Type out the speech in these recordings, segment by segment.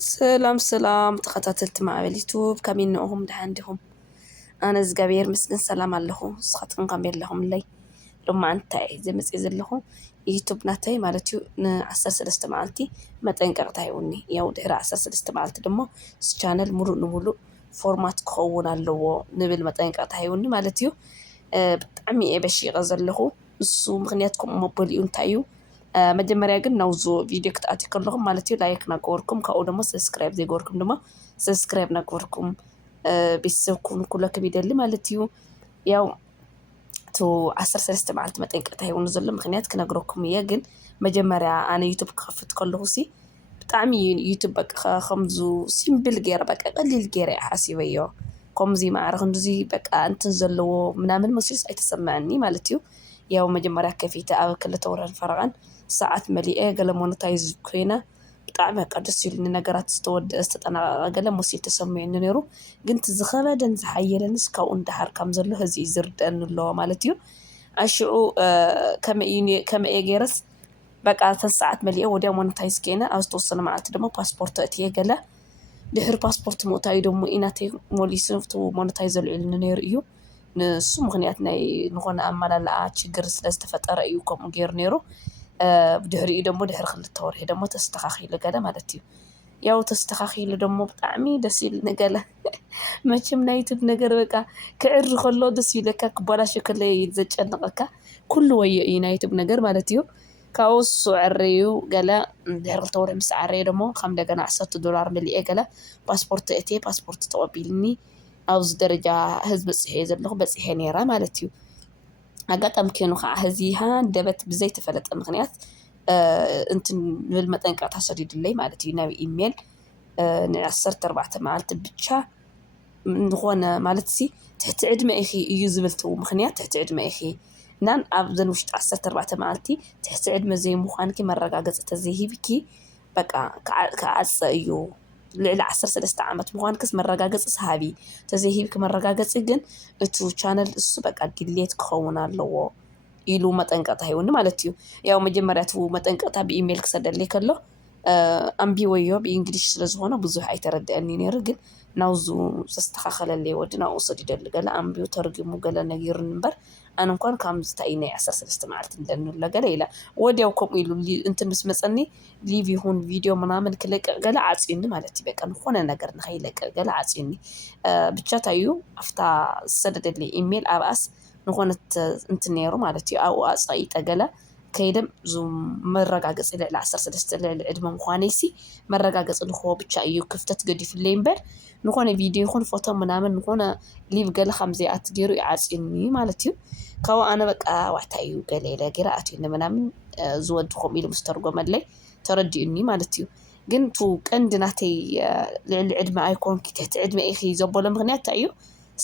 سلام تخططت مع اليوتيوب كمين نقوم دهندهم أنا زجابير مسكن سلام علىهم سخطكم قبل لهم لي لما أنت زي مسئز لهم يوتيوب ناتي مالتيو نعسر سلسلة معلتي ما تنقر تايوني يو دهر عسر سلسلة معلتي دمو channel مرو نمولو فورمات كون اللو نبل ما تنقر تايوني مالتيو بتعمي إيه بشي غزل له نسو مغنياتكم مبوليون تايو مجمّريا ግን ናውዞ ቪድዮ ክትኣትዩ ከለኹም ማለት እዩ ላይክ ናገበርኩም ካብኡ ደሞ ሰብስክራይብ ዘይገበርኩም ድማ ሰብስክራይብ ናገበርኩም ቤተሰብኩም ኩለኩም ይደሊ ማለት እዩ ያው ቱ 13 መዓልቲ መጠንቀቕታ ይሁኑ ዘሎ ምክንያት ክነግረኩም እየ ግን መጀመርያ ኣነ ዩቱብ ክኸፍት ከለኹ ሲ ብጣዕሚ ዩቱብ በቃ ከምዙ ሲምብል ገይረ በቃ ቀሊል ገይረ ሓሲበዮ ከምዚ ማዕረ ክንዱዚ በቃ እንትን ዘለዎ ምናምን መስልስ ኣይተሰምዐኒ ማለት እዩ ያው መጀመርያ ከፊተ ኣብ ክልተ ወርሕን ፈረቓን ሰዓት መሊአ ገለ ሞኔታይዝ ኮይነ ብጣዕሚ በቃ ደስ ይብልኒ ነገራት ዝተወድአ ዝተጠናቐቐ ገለ መሲሉ ተሰሚዑኒ ነይሩ ግን ዝኸበደን ዝሓየለንስ ካብኡ እንዳሓር ከም ዘሎ ህዚ እዩ ዝርድአኒ ኣለዎ ማለት እዩ ኣሽዑ ከመይ እየ ገይረስ በቃ ተን ሰዓት መሊአ ወዲያ ሞኔታይዝ ከይነ ኣብ ዝተወሰነ መዓልቲ ድማ ፓስፖርት ኣእትየ ገለ ድሕሪ ፓስፖርት ምእታዊ ደሞ ኢናተይ ሞሊሱ ሞኔታይዝ ዘልዒልኒ ነይሩ እዩ ንሱ ምክንያት ናይ ዝኾነ ኣመላልኣ ችግር ስለዝተፈጠረ እዩ ከምኡ ገይሩ ነይሩ ብድሕሪኡ ደሞ ድሕሪ ክልተ ወርሒ ደሞ ተስተኻኺሉ ገለ ማለት እዩ ያው ተስተኻኺሉ ደሞ ብጣዕሚ ደስ ይብልኒ ገለ መቸም ናይ ዩቱብ ነገር በቃ ክዕሪ ከሎ ደስ ይብለካ ክበላሾ ከሎ ዘጨንቐካ ኩሉ ወዮ እዩ ናይ ዩቱብ ነገር ማለት እዩ ካብኡ እሱ ዕርዩ ገለ ድሕሪ ክልተ ወርሒ ምስ ዓረየ ደሞ ከም እንደገና $10 መሊአ ገለ ፓስፖርት እትየ ፓስፖርት ተቐቢልኒ ኣብዚ ደረጃ ህዝቢ ፅሒየ ዘለኹ በፂሐ ነይረ ማለት እዩ ኣጋጣሚ ኮይኑ ከዓ ህዚ ሃንደበት ብዘይተፈለጠ ምክንያት እንትን ንብል መጠንቀቕታ ሰዲዱለይ ማለት እዩ ናብ ኢሜል ን14 መዓልቲ ብቻ ዝኾነ ማለት ሲ ትሕቲ ዕድመ ኢኺ እዩ ዝብልትው ምክንያት ትሕቲ ዕድመ ኢኺ ናን ኣብ ዘን ውሽጢ 14 መዓልቲ ትሕቲ ዕድመ ዘይምዃንኪ መረጋገፂ ተዘይሂብኪ በቃ ክዓፀ እዩ ልዕሊ 13 ዓመት ምዃንክስ መረጋገፂ ሰሃቢ ተዘይሂብኪ መረጋገፂ ግን እቱ ቻነል እሱ በቃ ዲሌት ክኸውን ኣለዎ ኢሉ መጠንቀቕታ ሂቡኒ ማለት እዩ ያው መጀመርያ እቲ መጠንቀቕታ ብኢሜል ክሰደለይ ከሎ ኣንቢበዮ ብእንግሊሽ ስለዝኾነ ብዙሕ ኣይተረድአኒ ነይሩ ግን ናውዙ ዘስተኻኸለለይ ወዲ ናብኡ ሰዲደሊ ገለ ኣንቢቡ ተርጊሙ ገለ ነጊሩኒ እምበር ኣነ እንኳን ከምዝታይ ናይ 13 መዓልቲ እንደንብሎ ገለ ኢላ ወዲያው ከምኡ ኢሉ እንትን ምስ መፀኒ ሊቭ ይኹን ቪድዮ ምናምን ክለቅቕ ገለ ዓፅዩኒ ማለት እዩ በቃ ንኾነ ነገር ንኸይለቅቕ ገለ ዓፅዩኒ ብቻ ታዩ ኣፍታ ዝሰደደለይ ኢሜል ኣብኣስ ንኾነት እንትን ነይሩ ማለት እዩ ኣብኡ ኣፀቒጠ ገለ ከይደም ዙም መረጋገፂ ልዕሊ 13 ልዕሊ ዕድመ ምዃነይሲ መረጋገፂ ንኽቦ ብቻ እዩ ክፍተት ገዲፍለይ እምበር ንኾነ ቪድዮ ይኹን ፎቶ ምናምን ንኾነ ሊቭ ገለ ከምዘይኣቱ ገይሩ ይዓፅዩኒ ማለት እዩ ካብኡ ኣነ በቃ ዋዕታ እዩ ገለ ኢለ ገይረ ኣትዩኒ ምናምን ዝወዲ ከምኡ ኢሉ ምስ ተርጎመለይ ተረዲኡኒ ማለት እዩ ግን ቱ ቀንዲ ናተይ ልዕሊ ዕድመ ኣይኮንኪ ትሕቲ ዕድመ ኢኺ ዘበሎ ምክንያት እንታይ እዩ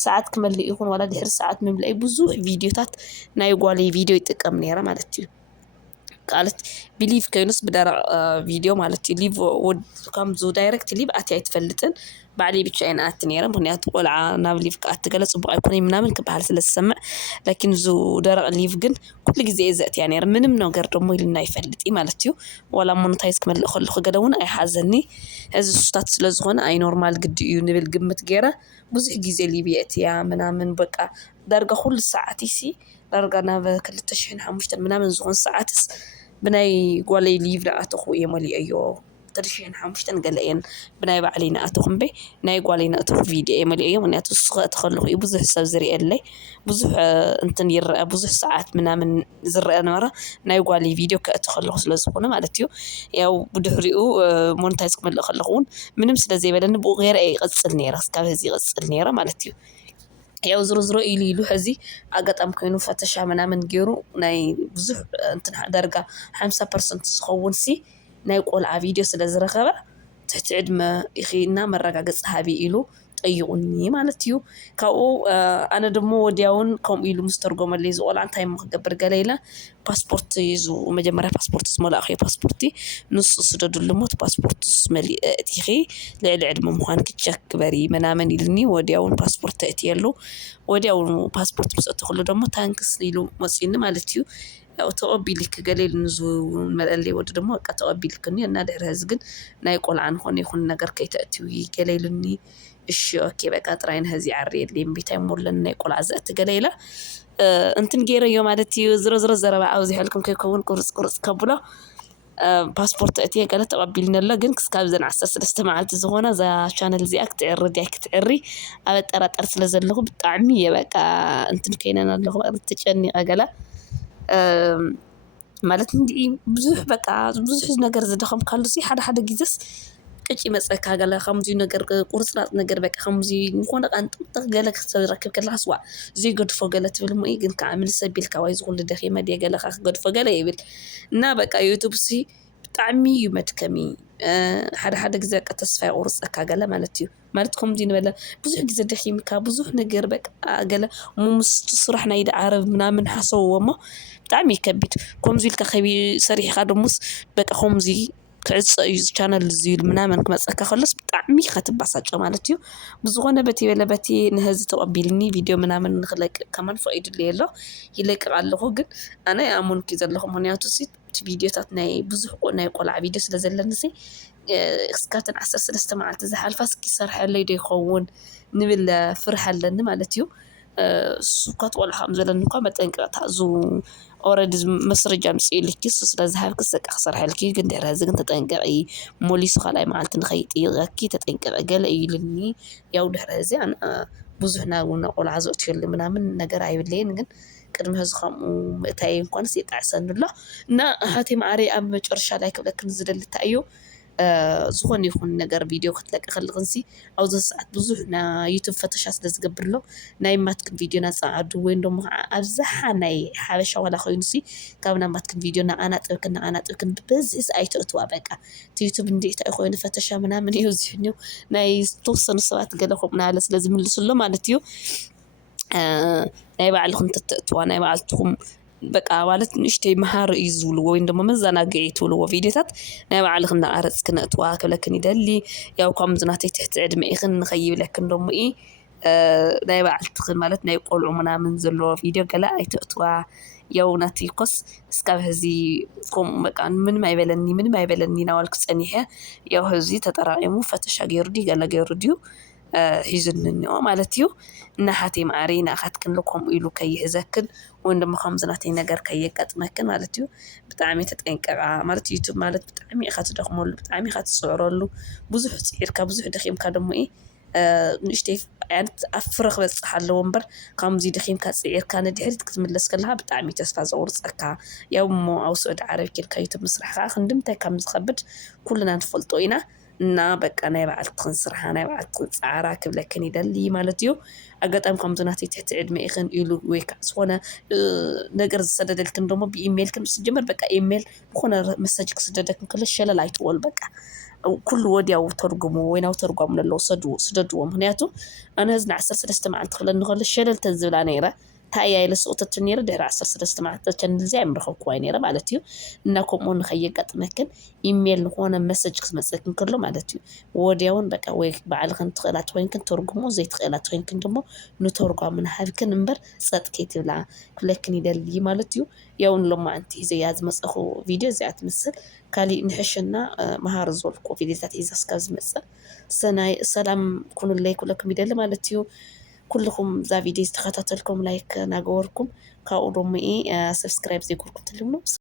ሰዓት ክመልእ ይኹን ዋላ ድሕሪ ሰዓት ምምላእ ብዙሕ ቪድዮታት ናይ ጓለይ ቪድዮ ይጥቀም ነይረ ማለት እዩ قالت بليف كينوس بدرع فيديو مالتي ليف كم زو دايركت ليف أتي أتفلتن بعدي بتشين أتنيرم بنيات قلعة نابليف كأتجلس أبغى يكون يمنام كبحال السمع لكن زو درع ليف جن كل جزء زات يعني من منقر رمي لنا يفلت إيه مالتيو ولا مونتايز كمل خل خجلون أي حزني هذا الصوت لزغون أي نورمال قد ينبل قمة جرا بزح جزء اللي بيأتي من بقى درجة كل ساعتي سي درجة ناب كل تشحن حمشت من زغون ساعتس بناي قولي ليف لا أتخو يملي أيو ترشين حمشتن قلقين بناي بعلينا أتخم بي ناي قولينا أتخو فيديو يملي أيو من يتوسخ أتخلق يبزح سوزري إلي بزح انتن يرأى بزح ساعات من زرق نورا ناي قولي فيديو كأتخلق سلازقونا مالتيو ياو بدحريو مونتايز كمال أخلقون من مثل زي بلان نبو غير أي غسل نيرا سكاب هزي غسل نيرا مالتيو ያው ዝሮ ኢሉ ሕዚ ኣጋጣም ኮይኑ ፈተሻ ምናምን ገይሩ ናይ ብዙሕ እንትን ዳርጋ 50% ዝኸውን ሲ ናይ ቆልዓ ቪድዮ ስለ ዝረኸበ ትሕቲ ዕድመ ኢኺና መረጋገፂ ሃቢ ኢሉ ጠይቁኒ ማለት እዩ ካብኡ ኣነ ደሞ ወዲያውን ከምኡ ኢሉ ምስ ተርጎመለይ ዝቆልዓ እንታይ ክገብር ገለ ኢለ ፓስፖርት ይዙ መጀመርያ ፓስፖርት ዝመላእኺ ፓስፖርቲ ንሱ ስደዱሉ ሞት ፓስፖርት ስመሊእ እቲኺ ልዕሊ ዕድመ ምዃንኪ ቸክ ግበሪ ምናምን ኢሉኒ ወዲያውን ፓስፖርት እትየሉ ወዲያው ፓስፖርት ምስ እትኽሉ ደሞ ታንክስ ኢሉ መፂኒ ማለት እዩ ያው ተቐቢልክ ገሌል ንዙ መልአለይ ወዲ ደሞ በቃ ተቐቢልክኒ እና ድሕሪ ህዚ ግን ናይ ቆልዓን ኾነ ይኹን ነገር ከይተእትዊ ገሌሉኒ እሺ ኦኬ በቃ ጥራይን ህዚ ዓርየለይ ቤታይ ሞለን ናይ ቆልዓ ዘእቲ ገሌላ እንትን ገይረዮ ማለት እዩ ዝሮ ዘረባ ኣብዚ ሕልኩም ከይከውን ቁርጽ ከብሎ ፓስፖርት እትየ ገለ ተቐቢልኒ ኣሎ ግን ክስካብ ዘን 13 መዓልቲ ዝኾነ እዛ ቻነል እዚኣ ክትዕሪ ኣብ ኣጠራጠር ስለ ዘለኹ ብጣዕሚ እየ በቃ እንትን ከይነን ኣለኹ ተጨኒቐ ገለ ማለት እንዲ ብዙሕ በቃ ብዙሕ ነገር ዝደኸምካሉ ሲ ሓደ ግዜስ ቅጭ መፀካ ገለ ከምዚ ነገር ቁርጽራጽ ነገር በቃ ከምዚ ንኾነ ቃንጥምጥቕ ገለ ክትረክብ ከለኻስ ዋ ዘይገድፎ ገለ ትብል ሞ ግን ከዓምል ሰቢልካ ዋይ ዝኹሉ ደኺመ ድየ ገለ ክገድፎ ገለ ይብል እና በቃ ዩቱብ ሲ ብጣዕሚ እዩ መድከሚ ሓደ ግዜ በቃ ተስፋ ይቁርፀካ ገለ ማለት እዩ ማለት ከምዚ ንበለ ብዙሕ ግዜ ደኺምካ ብዙሕ ነገር በቃ ገለ ሙስቲ ስራሕ ናይ ዓረብ ምናምን ሓሰብዎ ሞ ብጣዕሚ ይከቢድ ከምዚ ኢልካ ከቢ ሰሪሕካ ደሞስ በቃ ከምዚ ክዕፀ እዩ ቻነል ዝብል ምናምን ክመፀካ ከሎስ ብጣዕሚ ከትባሳጨ ማለት እዩ ብዝኾነ በቲ በለ በቲ ንህዚ ተቐቢልኒ ቪድዮ ምናምን ንኽለቅቕ ከመን ፈቂዱልይ ኣሎ ይለቅቕ ኣለኹ ግን ኣነ ኣሙንኪ ዘለኹ ምክንያቱ ሲ ቪድዮታት ናይ ብዙሕ ናይ ቆልዓ ቪድዮ ስለ ዘለኒ ሲ እስካተን 13 መዓልቲ ዝሓልፋ እስኪ ሰርሐለይ ዶ ይኸውን ንብል ፍርሕ ኣለኒ ማለት እዩ ሱካት ቆልዓ ከም ዘለኒ እኳ መጠንቀቕታ ኦረዲ መስረጃ ምጽኢልኪ ስለዝሃብክ ሰቃ ክሰርሐልኪ ግን ድሕሪ ህዚ ግን ተጠንቀቂ ሞሊሱ ካልኣይ መዓልቲ ንኸይጥይቐኪ ተጠንቀቂ ገለ ኢሉኒ ያው ድሕሪ ህዚ ብዙሕ ናብ ቆልዓ ዘእትየሉ ምናምን ነገር ኣይብለይን ግን ቅድሚ ህዚ ከምኡ ምእታይ እንኳንስ ይጣዕሰኒ ኣሎ እና ሃተይ ማዕረ ኣብ መጨረሻ ላይ ክብለክን ዝደሊ እንታይ እዩ ዝኾነ ይኹን ነገር ቪድዮ ክትለቅቕ ከለኽንሲ ኣብዚ ሰዓት ብዙሕ ና ዩቱብ ፈተሻ ስለ ዝገብር ኣሎ ናይ ማትክን ቪድዮ ናፃዓዱ ወይ ደሞ ኣብዝሓ ናይ ሓበሻ ዋላ ኮይኑሲ ካብ ናብ ማትክን ቪድዮ ናኣናጥብክን በዚስ ኣይተእትዋ በቃ ዩቱብ እንዴት ኣይ ኮይኑ ፈተሻ ምናምን እዩ ዝሕኙ ናይ ተወሰኑ ሰባት ገለ ከምኡ ናለ ስለ ዝምልስሎ ማለት እዩ ናይ ባዕልኹም ተእትዋ ናይ ባዕልትኹም በቃ ማለት ንሽተይ መሃር እዩ ዝብልዎ ወይ ደሞ መዘናግዒ ትብልዎ ቪድዮታት ናይ ባዕልክ እናቀረጽ ክነእትዋ ክብለክን ይደሊ ያው ከምዚ ናተይ ትሕቲ ዕድመ ኢኽን ንኸይብለክን ደሞ ናይ ባዕልትኽን ማለት ናይ ቆልዑ ምናምን ዘለዎ ቪድዮ ገለ ኣይተእትዋ ያው ናተይ ኮስ እስካብ ህዚ ከምኡ በቃ ምንም ኣይበለኒ ናባልኩ ፀኒሐ ያው ህዚ ተጠራቂሙ ፈተሻ ገይሩ ድዩ ገለ ገይሩ ድዩ ሒዙኒ እኒኦ ማለት እዩ እና ሃተይ ማዕረ ንኣኻትክን ከምኡ ኢሉ ከይሕዘክን ወይ ደሞ ከምዚ ናተይ ነገር ከየጋጥመክን ማለት እዩ ብጣዕሚ ተጠንቀቓ ማለት ዩቱብ ማለት ብጣዕሚ ኢኻ ትደኽመሉ ብጣዕሚ ኢኻ ትፅዕረሉ ብዙሕ ፅዒርካ ብዙሕ ደኺምካ ደሞ ንእሽተይ ዓይነት ኣብ ፍረ ክበፅሕ ኣለዎ እምበር ከምዚ ደኺምካ ፅዒርካ ንድሕሪት ክትምለስ ከለኻ ብጣዕሚ ተስፋ ዘቑርፀካ ያው እሞ ኣብ ስዑድ ዓረብ ኬድካ ዩቱብ ምስራሕ ከዓ ክንድምታይ ከም ዝኸብድ ኩልና ንፈልጦ ኢና እና በቃ ናይ ባዕልትኽን ስርሓ ናይ ባዕልትኽን ፃዕራ ክብለክን ይደሊ ማለት እዩ ኣጋጣሚ ከምዚ ናተይ ትሕቲ ዕድመ ኢኽን ኢሉ ወይ ከዓ ዝኾነ ነገር ዝሰደደልክን ደሞ ብኢሜይልክን ስጀመር በቃ ኢሜይል ብኾነ መሰጅ ክስደደክን ከሎ ሸለል ኣይትበሉ በቃ ኩሉ ወዲያው ተርጉሙ ወይ ናው ተርጓሙ ኣለዎ ስደድዎ ምክንያቱ ኣነ ህዚ ን13 መዓልቲ ክብለኒ ከሎ ሸለል ተዝብላ ነይረ ታያ ይለስኦተት ነይረ ድሕሪ 13 መዓልቲ ቻነል እዚኣ ይምረኸብኩዋ ነይረ ማለት እዩ እና ከምኡ ንኸየጋጥመክን ኢሜይል ንኾነ መሰጅ ክመፀክን ከሎ ማለት እዩ ወዲያውን በቃ ወይ ባዕልክን ትኽእላት ኮይንክን ተርጉሞ ዘይትኽእላት ኮይንክን ደሞ ንተርጓሙ ንሃብክን እምበር ፀጥ ከይትብላ ክብለክን ይደሊ ማለት እዩ ያው ንሎማዓንቲ ሒዘያ ዝመፀኹ ቪድዮ እዚኣ ትምስል ካሊእ ንሕሽና መሃር ዝበልኩ ቪድዮታት ሒዛ እስካብ ዝመፅእ ሰላም ኩኑለይ ክብለኩም ይደሊ ማለት እዩ ኩልኩም ዛ ቪድዮ ዝተኸታተልኩም ላይክ ናገበርኩም ካብኡ ደሞ ሰብስክራይብ ዘይገበርኩም ትልምኑ